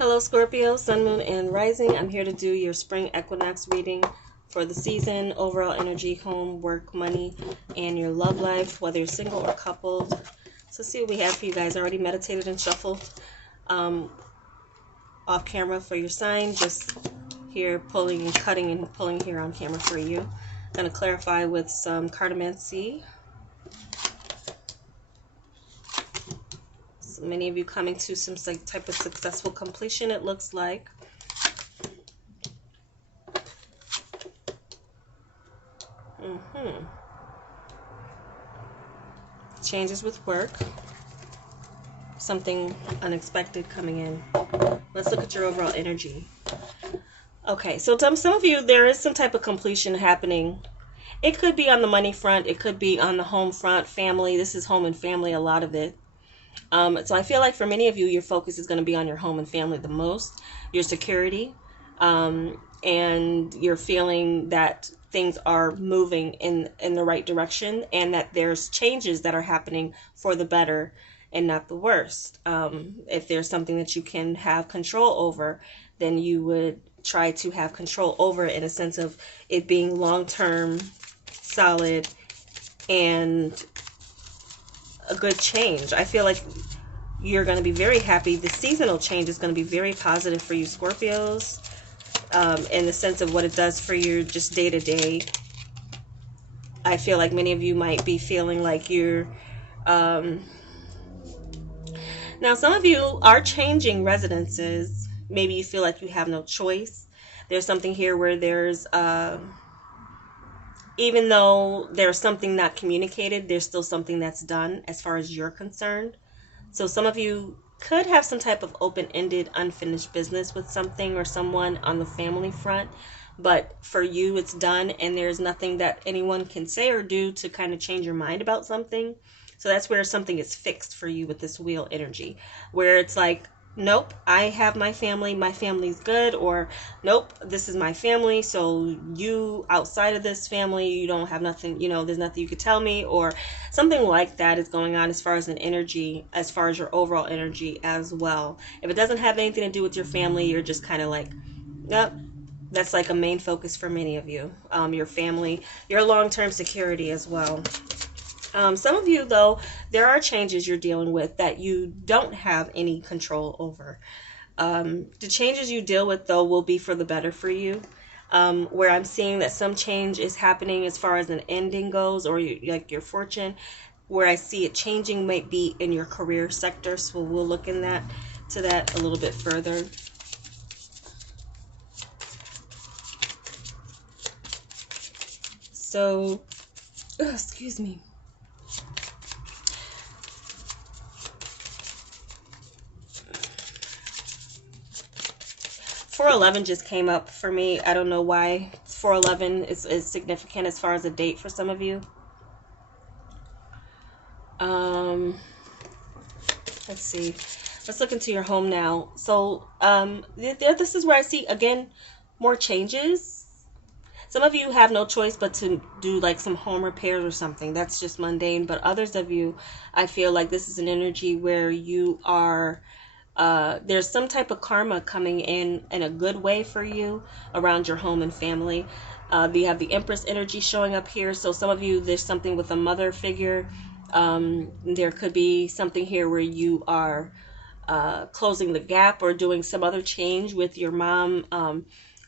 Hello Scorpio, Sun, Moon, and Rising. I'm here to do your spring equinox reading for the season, overall energy, home, work, money, and your love life, whether you're single or coupled. So see what we have for you guys. I already meditated and shuffled off camera for your sign. Just here pulling and cutting and pulling here on camera for you. Going to clarify with some cartomancy. So many of you coming to some type of successful completion, it looks like. Changes with work. Something unexpected coming in. Let's look at your overall energy. Okay, so some of you, there is some type of completion happening. It could be on the money front. It could be on the home front, family. This is home and family, a lot of it. So I feel like for many of you, your focus is going to be on your home and family the most, your security, and you're feeling that things are moving in the right direction and that there's changes that are happening for the better and not the worst. If there's something that you can have control over, then you would try to have control over it in a sense of it being long-term, solid, and a good change. I feel like you're going to be very happy. The seasonal change is going to be very positive for you Scorpios, in the sense of what it does for you just day to day. I feel like many of you might be feeling like you're now some of you are changing residences. Maybe you feel like you have no choice. There's something here where there's even though there's something not communicated, there's still something that's done as far as you're concerned. So some of you could have some type of open-ended, unfinished business with something or someone on the family front. But for you, it's done, and there's nothing that anyone can say or do to kind of change your mind about something. So that's where something is fixed for you with this wheel energy, where it's like, nope, I have my family's good, or nope, this is my family, so you outside of this family, you don't have nothing, there's nothing you could tell me, or something like that is going on as far as an energy, as far as your overall energy as well. If it doesn't have anything to do with your family, you're just kind of like, yep, that's like a main focus for many of you, your family, your long-term security as well. Some of you, though, there are changes you're dealing with that you don't have any control over. The changes you deal with, though, will be for the better for you. Where I'm seeing that some change is happening as far as an ending goes, or like your fortune. Where I see it changing might be in your career sector, so we'll look in that to that a little bit further. So, excuse me. 411 just came up for me. I don't know why. 411 is significant as far as a date for some of you. Let's see. Let's look into your home now. So this is where I see, again, more changes. Some of you have no choice but to do like some home repairs or something. That's just mundane. But others of you, I feel like this is an energy where you are... there's some type of karma coming in a good way for you around your home and family. You have the Empress energy showing up here. So some of you, there's something with a mother figure. There could be something here where you are closing the gap or doing some other change with your mom.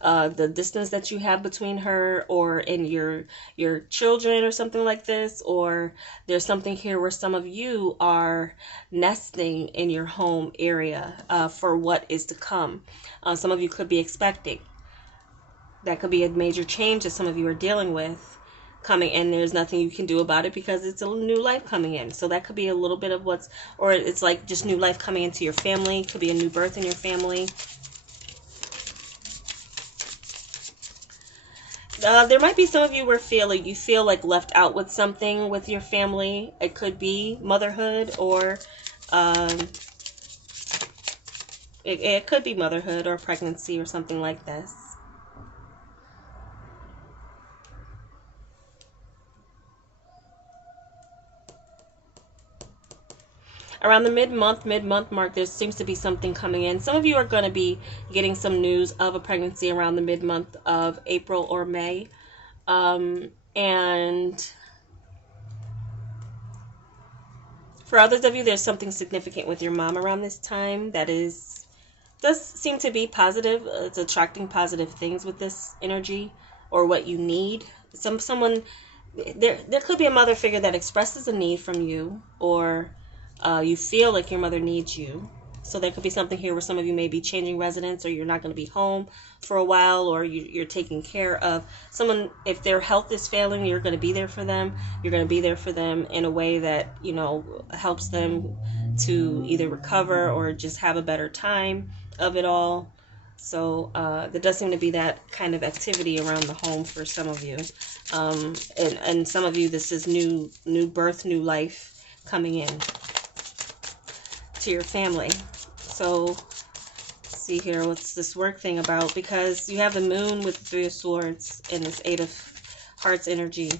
The distance that you have between her or in your children or something like this, or there's something here where some of you are nesting in your home area for what is to come. Some of you could be expecting. That could be a major change that some of you are dealing with coming in. There's nothing you can do about it because it's a new life coming in. So that could be a little bit of or it's like just new life coming into your family. Could be a new birth in your family. There might be some of you where you feel like left out with something with your family. It could be motherhood, or it could be motherhood or pregnancy or something like this. around the mid-month mark, there seems to be something coming in. Some of you are going to be getting some news of a pregnancy around the mid-month of April or May. And for others of you, there's something significant with your mom around this time that does seem to be positive. It's attracting positive things with this energy, or what you need. Someone there could be a mother figure that expresses a need from you, or you feel like your mother needs you. So there could be something here where some of you may be changing residence, or you're not going to be home for a while, or you're taking care of someone. If their health is failing, you're going to be there for them. You're going to be there for them in a way that, helps them to either recover or just have a better time of it all. So there does seem to be that kind of activity around the home for some of you. And some of you, this is new birth, new life coming in to your family. So let's see here, what's this work thing about? Because you have the moon with the Three of Swords and this Eight of Hearts energy.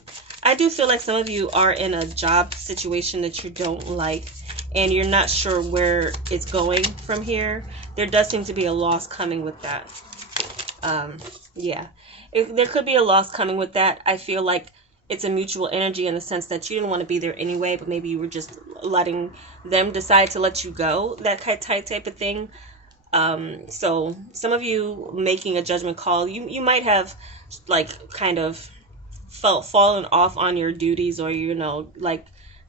I do feel like some of you are in a job situation that you don't like, and you're not sure where it's going from here. There does seem to be a loss coming with that. There could be a loss coming with that. I feel like it's a mutual energy in the sense that you didn't want to be there anyway, but maybe you were just letting them decide to let you go, that type of thing. So some of you making a judgment call, you might have kind of fallen off on your duties, or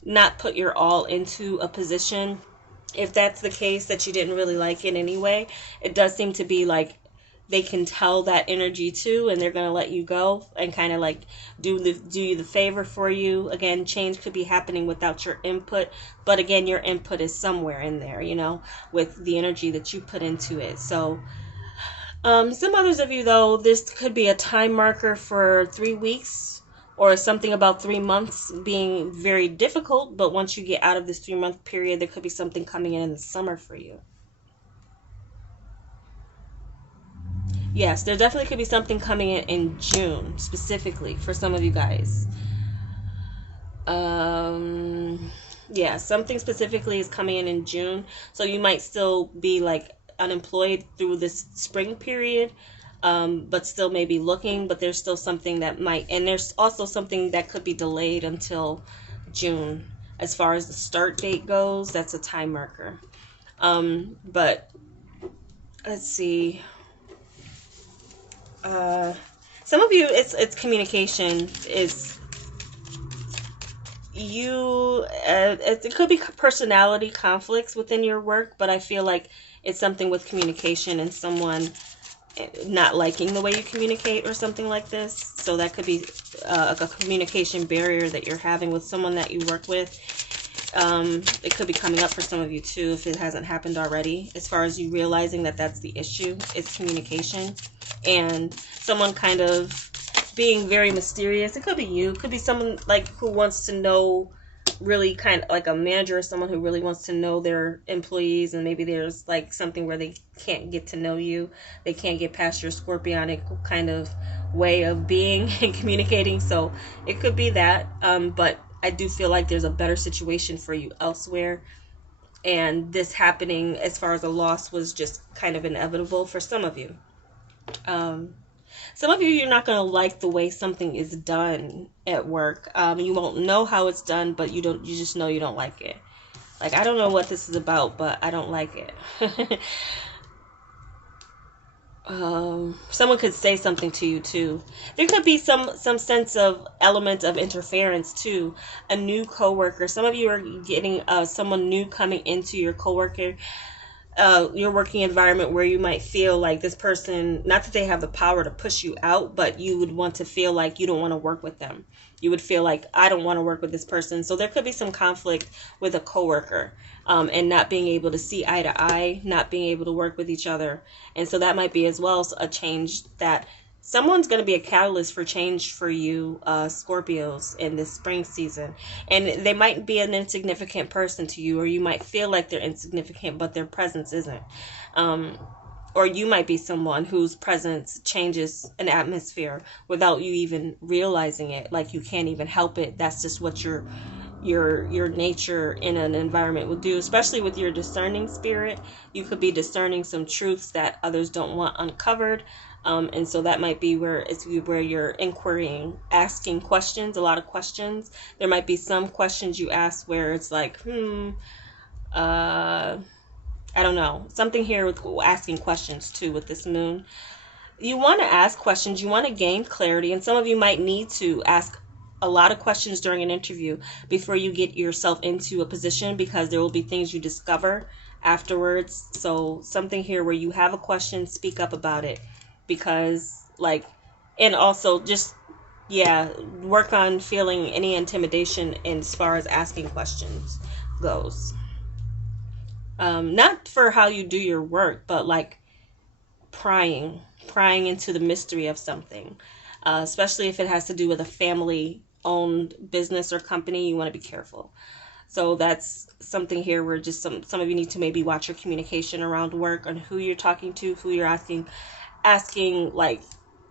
not put your all into a position. If that's the case, that you didn't really like it anyway, it does seem to be like they can tell that energy too, and they're going to let you go and kind of do you the favor for you. Again, change could be happening without your input, but again, your input is somewhere in there, with the energy that you put into it. So some others of you, though, this could be a time marker for 3 weeks, or something about 3 months being very difficult. But once you get out of this 3-month period, there could be something coming in the summer for you. Yes, there definitely could be something coming in June, specifically for some of you guys. Something specifically is coming in June. So you might still be unemployed through this spring period, but still maybe looking, but there's still something that might, and there's also something that could be delayed until June. As far as the start date goes, that's a time marker. But let's see. Some of you, it's communication. It's you. It could be personality conflicts within your work, but I feel like it's something with communication and someone not liking the way you communicate or something like this. So that could be a communication barrier that you're having with someone that you work with. It could be coming up for some of you too, if it hasn't happened already, as far as you realizing that that's the issue. It's communication, and someone kind of being very mysterious. It could be you. It could be someone who wants to know, really kind of like a manager, or someone who really wants to know their employees, and maybe there's something where they can't get to know you. They can't get past your scorpionic kind of way of being and communicating. So it could be that, but I do feel like there's a better situation for you elsewhere, and this happening as far as a loss was just kind of inevitable for some of you. Some of you, you're not going to like the way something is done at work. You won't know how it's done, but you just know you don't like it. I don't know what this is about, but I don't like it. Someone could say something to you too. There could be some sense of element of interference too. A new coworker. Some of you are getting someone new coming into your coworker, your working environment, where you might feel like this person, not that they have the power to push you out, but you would want to feel like you don't want to work with them. You would feel like, I don't want to work with this person. So there could be some conflict with a coworker, and not being able to see eye to eye, not being able to work with each other. And so that might be as well a change, that someone's going to be a catalyst for change for you, Scorpios, in this spring season. And they might be an insignificant person to you, or you might feel like they're insignificant, but their presence isn't. Or you might be someone whose presence changes an atmosphere without you even realizing it. You can't even help it. That's just what you're your nature in an environment will do, especially with your discerning spirit. You could be discerning some truths that others don't want uncovered. And so that might be where you're inquiring, asking questions, a lot of questions. There might be some questions you ask where it's like, I don't know, something here with asking questions too with this moon. You want to ask questions, you want to gain clarity, and some of you might need to ask a lot of questions during an interview before you get yourself into a position, because there will be things you discover afterwards. So something here where you have a question, speak up about it, because and also just, work on feeling any intimidation as far as asking questions goes. Not for how you do your work, but like prying into the mystery of something, especially if it has to do with a family owned business or company. You want to be careful. So that's something here where just some of you need to maybe watch your communication around work, on who you're talking to, who you're asking like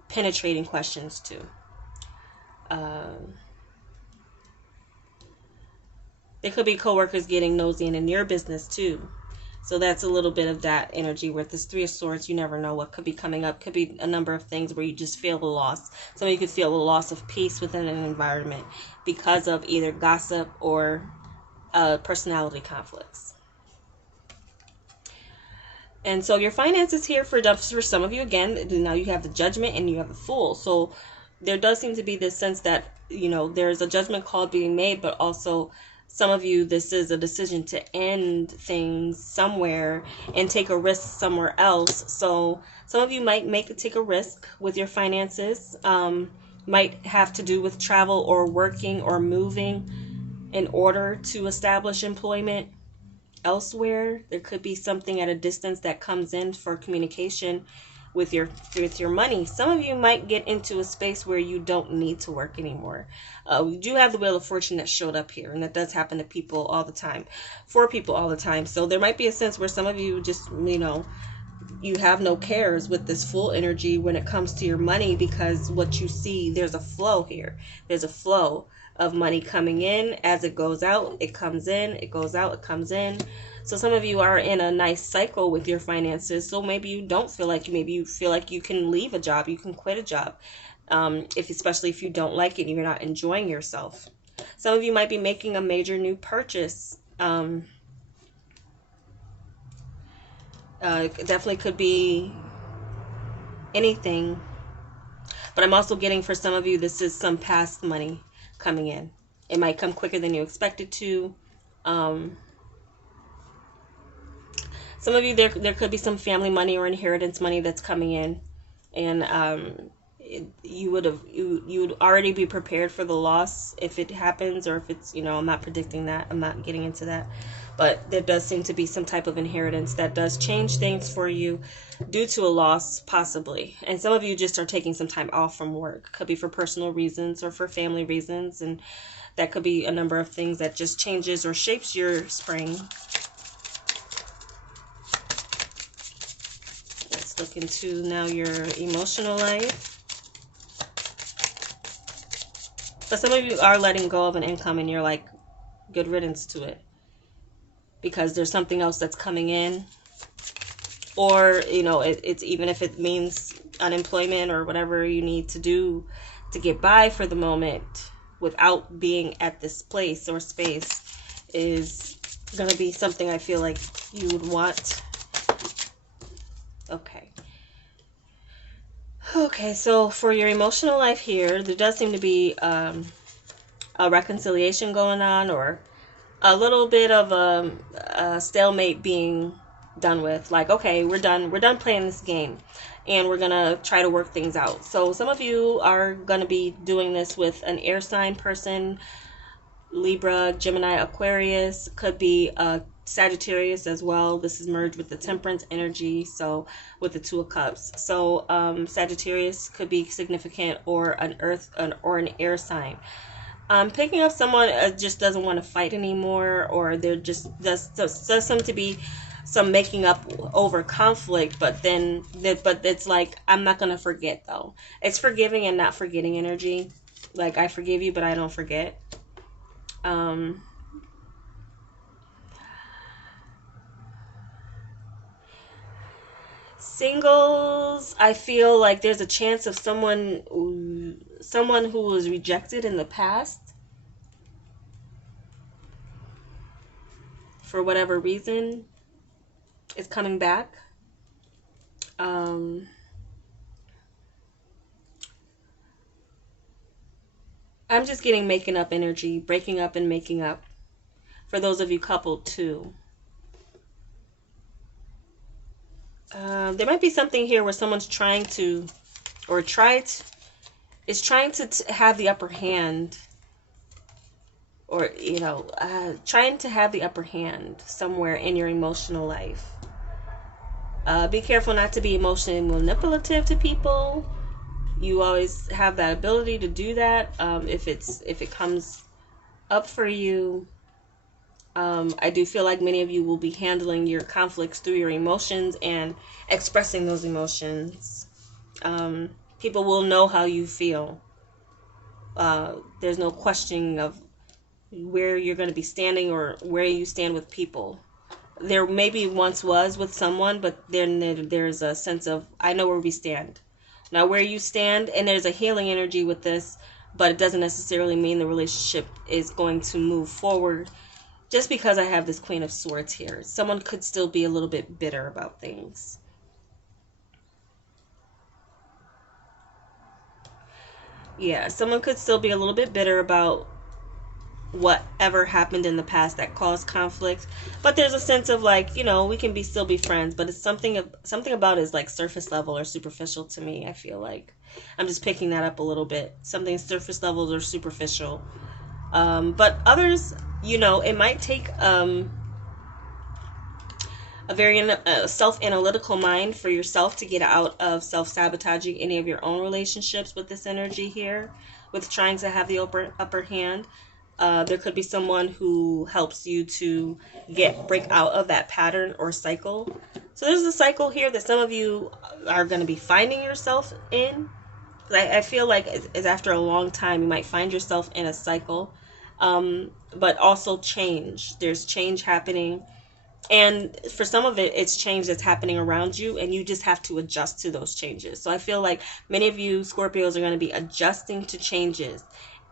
penetrating questions to. There could be coworkers getting nosy in your business too. So that's a little bit of that energy with this Three of Swords. You never know what could be coming up. Could be a number of things where you just feel the loss. Some of you could feel the loss of peace within an environment because of either gossip or personality conflicts. And so your finances here for some of you, again, now you have the Judgment and you have the Fool. So there does seem to be this sense that, there's a judgment call being made, but also some of you, this is a decision to end things somewhere and take a risk somewhere else. So some of you might take a risk with your finances, might have to do with travel or working or moving in order to establish employment elsewhere. There could be something at a distance that comes in for communication with your money. Some of you might get into a space where you don't need to work anymore. We do have the Wheel of Fortune that showed up here, and that does happen to people all the time, for people all the time. So there might be a sense where some of you just, you have no cares with this Full energy when it comes to your money, because what you see, there's a flow here. There's a flow of money coming in. As it goes out, it comes in, it goes out, it comes in. So some of you are in a nice cycle with your finances. So maybe you don't feel like, maybe you feel like you can leave a job, you can quit a job, especially if you don't like it and you're not enjoying yourself. Some of you might be making a major new purchase. Definitely could be anything. But I'm also getting, for some of you, this is some past money coming in. It might come quicker than you expected to. Some of you, there could be some family money or inheritance money that's coming in, and you would already be prepared for the loss if it happens, or if it's, I'm not predicting that, I'm not getting into that, but there does seem to be some type of inheritance that does change things for you due to a loss, possibly. And some of you just are taking some time off from work. Could be for personal reasons or for family reasons, and that could be a number of things that just changes or shapes your spring. Look into now your emotional life. But some of you are letting go of an income and you're like, good riddance to it, because there's something else that's coming in. Or, it's even if it means unemployment or whatever you need to do to get by for the moment without being at this place or space, is going to be something I feel like you would want. Okay, so for your emotional life here, there does seem to be a reconciliation going on, or a little bit of a stalemate being done with. Like, okay, we're done playing this game, and we're gonna try to work things out. So some of you are gonna be doing this with an air sign person, Libra, Gemini, Aquarius. Could be Sagittarius as well. This is merged with the Temperance energy, so with the Two of Cups. So Sagittarius could be significant, or an earth or an air sign. Picking up someone just doesn't want to fight anymore, or there just does seem to be some making up over conflict, but it's like, I'm not gonna forget though. It's forgiving and not forgetting energy. Like, I forgive you, but I don't forget. Um, Singles, I feel like there's a chance of someone who was rejected in the past for whatever reason is coming back. Um, I'm just getting making up energy, breaking up and making up. For those of you coupled too. There might be something here where someone's trying to, or is trying to have the upper hand, or, trying to have the upper hand somewhere in your emotional life. Be careful not to be emotionally manipulative to people. You always have that ability to do that if it comes up for you. I do feel like many of you will be handling your conflicts through your emotions and expressing those emotions. People will know how you feel. There's no questioning of where you're going to be standing or where you stand with people. There maybe once was with someone, but then there's a sense of, I know where we stand. Now where you stand, and there's a healing energy with this, but it doesn't necessarily mean the relationship is going to move forward. Just because I have this Queen of Swords here, someone could still be a little bit bitter about things. Yeah, someone could still be a little bit bitter about whatever happened in the past that caused conflict. But there's a sense of like, we can still be friends, but it's something about it is like surface level or superficial to me. I feel like I'm just picking that up a little bit. Something surface level or superficial. But others, it might take a very self-analytical mind for yourself to get out of self-sabotaging any of your own relationships with this energy here, with trying to have the upper hand. There could be someone who helps you to break out of that pattern or cycle. So there's a cycle here that some of you are going to be finding yourself in. I feel like it's after a long time you might find yourself in a cycle, but also change. There's change happening, and for some of it, it's change that's happening around you, and you just have to adjust to those changes. So I feel like many of you Scorpios are going to be adjusting to changes,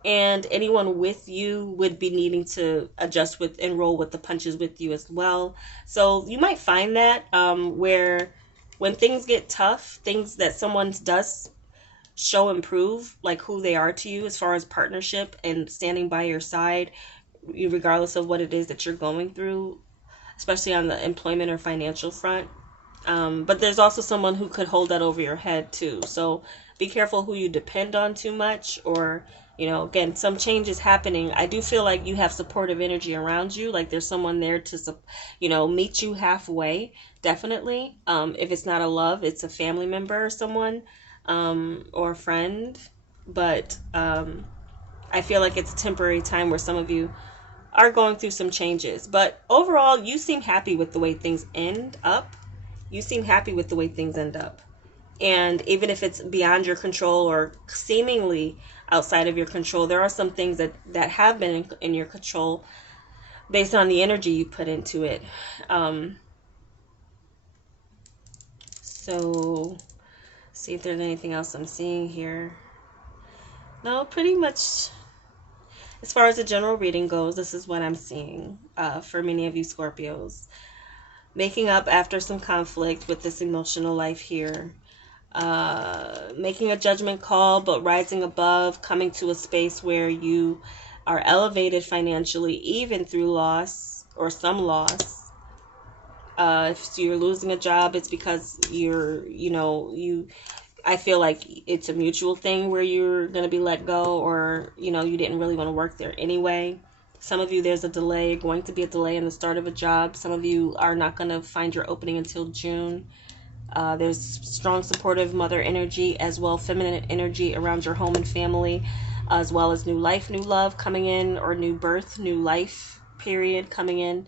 and anyone with you would be needing to adjust with and roll with the punches with you as well. So you might find that where when things get tough, things that someone does show and prove like who they are to you as far as partnership and standing by your side, regardless of what it is that you're going through, especially on the employment or financial front. But there's also someone who could hold that over your head too. So be careful who you depend on too much, or, again, some change is happening. I do feel like you have supportive energy around you. Like there's someone there to, meet you halfway. Definitely. If it's not a love, it's a family member or someone, or a friend. But I feel like it's a temporary time where some of you are going through some changes. But overall, you seem happy with the way things end up. You seem happy with the way things end up. And even if it's beyond your control or seemingly outside of your control, there are some things that have been in your control based on the energy you put into it. So, see if there's anything else I'm seeing here. No, pretty much. As far as the general reading goes, this is what I'm seeing for many of you Scorpios. Making up after some conflict with this emotional life here. Making a judgment call, but rising above, coming to a space where you are elevated financially, even through loss or some loss. If you're losing a job, it's because I feel like it's a mutual thing where you're going to be let go, or, you didn't really want to work there anyway. Some of you, there's going to be a delay in the start of a job. Some of you are not going to find your opening until June. There's strong supportive mother energy as well, feminine energy around your home and family, as well as new life, new love coming in, or new birth, new life period coming in.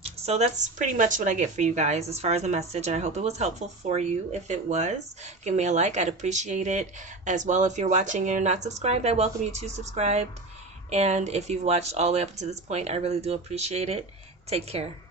So that's pretty much what I get for you guys as far as the message, and I hope it was helpful for you. If it was, give me a like. I'd appreciate it. As well, if you're watching and you're not subscribed, I welcome you to subscribe. And if you've watched all the way up to this point, I really do appreciate it. Take care.